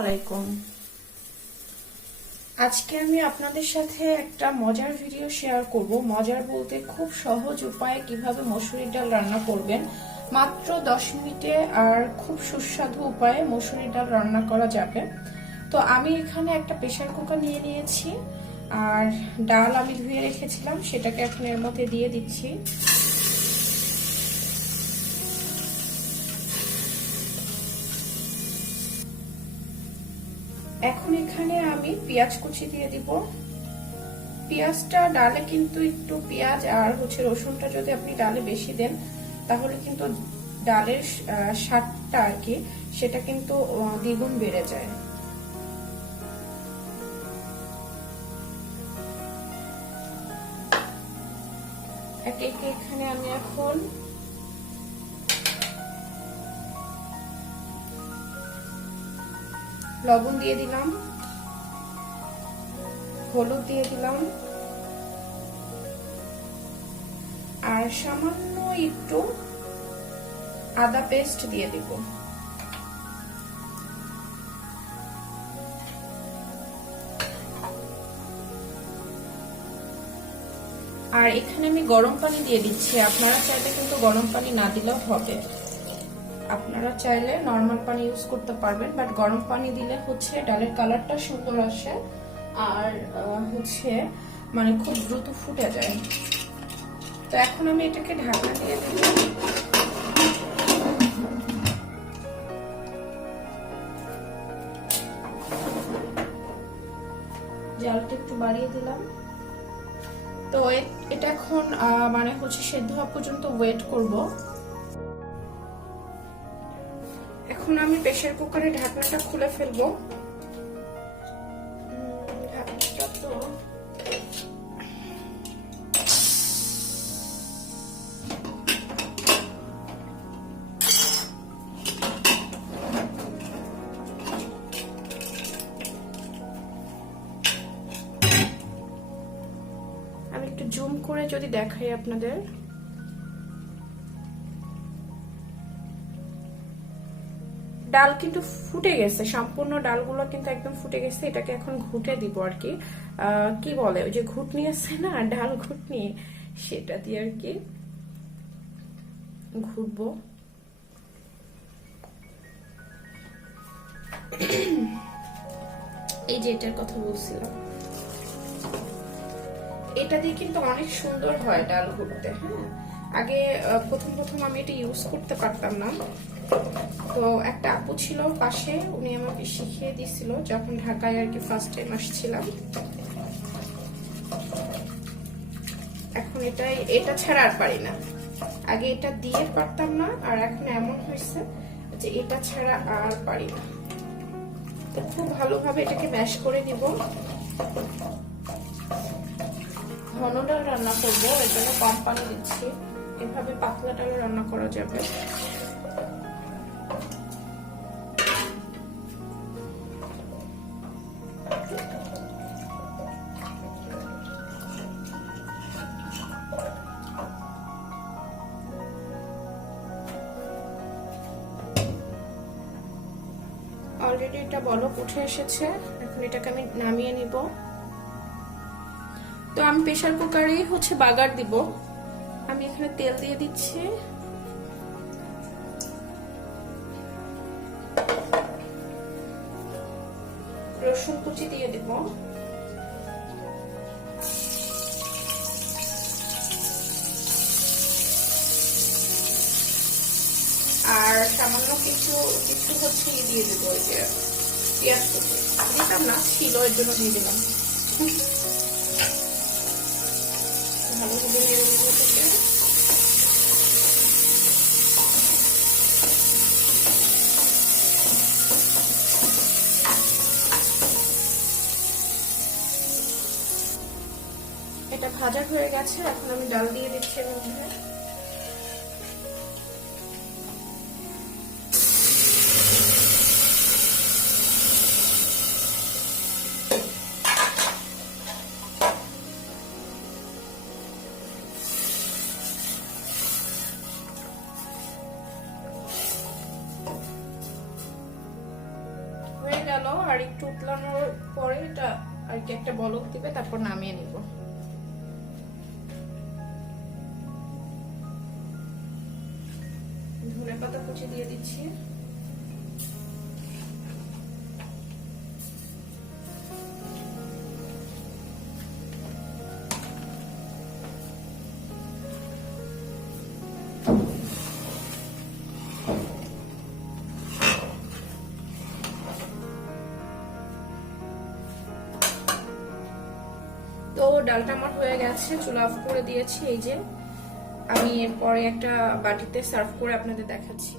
আলাইকুম। আজকে আমি আপনাদের সাথে একটা মজার ভিডিও শেয়ার করব। মজার বলতে খুব সহজ উপায়ে কীভাবে মসুরির ডাল রান্না করবেন। মাত্র দশ মিনিটে আর খুব সুস্বাদু উপায়ে মসুরির ডাল রান্না করা যাবে। তো আমি এখানে একটা প্রেশার কুকার নিয়ে নিয়েছি। আর ডাল আমি ধুয়ে রেখেছিলাম, সেটাকে এখন এর মধ্যে দিয়ে দিচ্ছি। এখন আমি পেঁয়াজ কুচি দিয়ে দিব। পেঁয়াজটা ডালে কিন্তু একটু পেঁয়াজ আর হচ্ছে রসুনটা যদি আপনি ডালে বেশি দেন, তাহলে কিন্তু ডালের স্বাদটা আর কি, সেটা কিন্তু দ্বিগুণ বেড়ে যায়। একে একে এখানে আমি এখন লবণ দিয়ে দিলাম। হলুদ দিয়ে দিলাম। আর সামান্য একটু আদা পেস্ট দিয়ে দিব। আর এখানে আমি গরম পানি দিয়ে দিচ্ছি। আপনারা চাইলে কিন্তু গরম পানি না দিলেও হবে। আপনারা চাইলে নর্মাল পানি ইউজ করতে পারবেন বাট গরম পানি দিলে হচ্ছে ডালের কালারটা সুন্দর আসে। আর হচ্ছে মানে খুব দ্রুত ফুটে যায়। তো এখন আমি এটাকে ঢাকা দিয়ে দেব। জালটা একটু বাড়িয়ে দিলাম। তো এটা এখন মানে হচ্ছে সেদ্ধ হওয়া পর্যন্ত ওয়েট করব। এখন আমি প্রেসার কুকারে ঢাকনাটা খুলে ফেলব। একটু জুম করে যদি দেখাই আপনাদের। ডাল কিন্তু ফুটে গেছে, সম্পূর্ণ ডালগুলো কিন্তু একদম ফুটে গেছে, এটাকে এখন ঘুটে দিব আর কি। কি বলে, ওই যে ঘুটনি আছে না, ডাল ঘুটনি, সেটা দিয়ে আর কি ঘুটবো। এই যে এটার কথা বলছিলাম। এটা দিয়ে কিন্তু অনেক সুন্দর হয় ডাল ঘুরতে হ্যাঁ? আগে প্রথম প্রথম আমি এটা ইউজ করতে পারতাম না। তো একটা আপু ছিল পাশে, উনি আমাকে শিখিয়ে দিছিল যখন ঢাকায় আর কি ফার্স্ট টাইম আসছিলাম। এখন এটাই, এটা ছাড়া আর পারি না। আগে এটা দিয়ে পারতাম না, আর এখন এমন হয়েছে যে এটা ছাড়া আর পারি না। তো খুব ভালোভাবে এটাকে ম্যাশ করে নিব। ঘন ডাল রান্না করব, এর জন্য কম পানি দিচ্ছি। এভাবে পাতলা ডাল রান্না করা যাবে। অলরেডি এটা বলক উঠে এসেছে। এখন এটাকে আমি নামিয়ে নিব। তো আমি প্রেশার কুকারেই হচ্ছে বাগার দিব। আমি এখানে তেল দিয়ে দিচ্ছি। রসুন কুচি দিয়ে দিব। আর সামান্য কিছু কিছু হচ্ছে ই দিয়ে দেবো ওই যে পেঁয়াজ কুচি। দিতাম না ছিল এর জন্য দিয়ে দিলাম। এটা ভাজা হয়ে গেছে, এখন আমি ডাল দিয়ে দিচ্ছি এর মধ্যে। আর একটু উতলানোর পরে এটা আর কি একটা বলক দিবে, তারপর নামিয়ে নিব। ধনে পাতা কুচি দিয়ে দিচ্ছি। তো ডালটা আমার হয়ে গেছে, চুলা অফ করে দিয়েছি, এই যে। আমি এরপরে একটা বাটিতে সার্ভ করে আপনাদের দেখাচ্ছি।